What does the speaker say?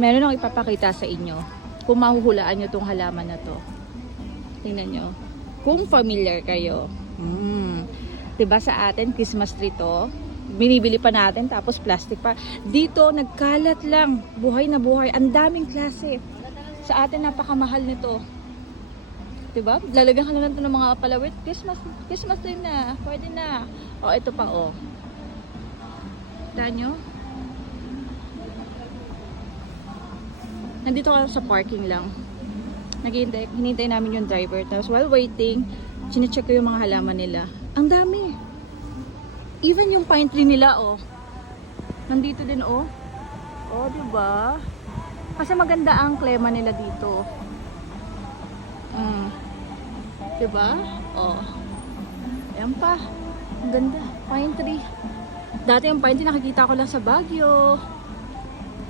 Meron akong ipapakita sa inyo kung mahuhulaan nyo tong halaman na to. Tingnan nyo. Kung familiar kayo. Diba sa atin, Christmas tree to? Binibili pa natin, tapos plastic pa. Dito, nagkalat lang. Buhay na buhay. Ang daming klase. Sa atin, napakamahal nito. Diba? Lalagyan ka lang ito ng mga palawit. Christmas tree na. Pwede na. O, ito pa, o. Kita nyo? Nandito ka sa parking lang. Hinintay namin yung driver. Tapos while waiting, chinecheck ko yung mga halaman nila. Ang dami. Even yung pine tree nila, oh. Nandito din, oh. Oh, diba? Kasi maganda ang klema nila dito. Diba? Oh. Ayan pa. Ang ganda. Pine tree. Dati yung pine tree nakikita ko lang sa Baguio.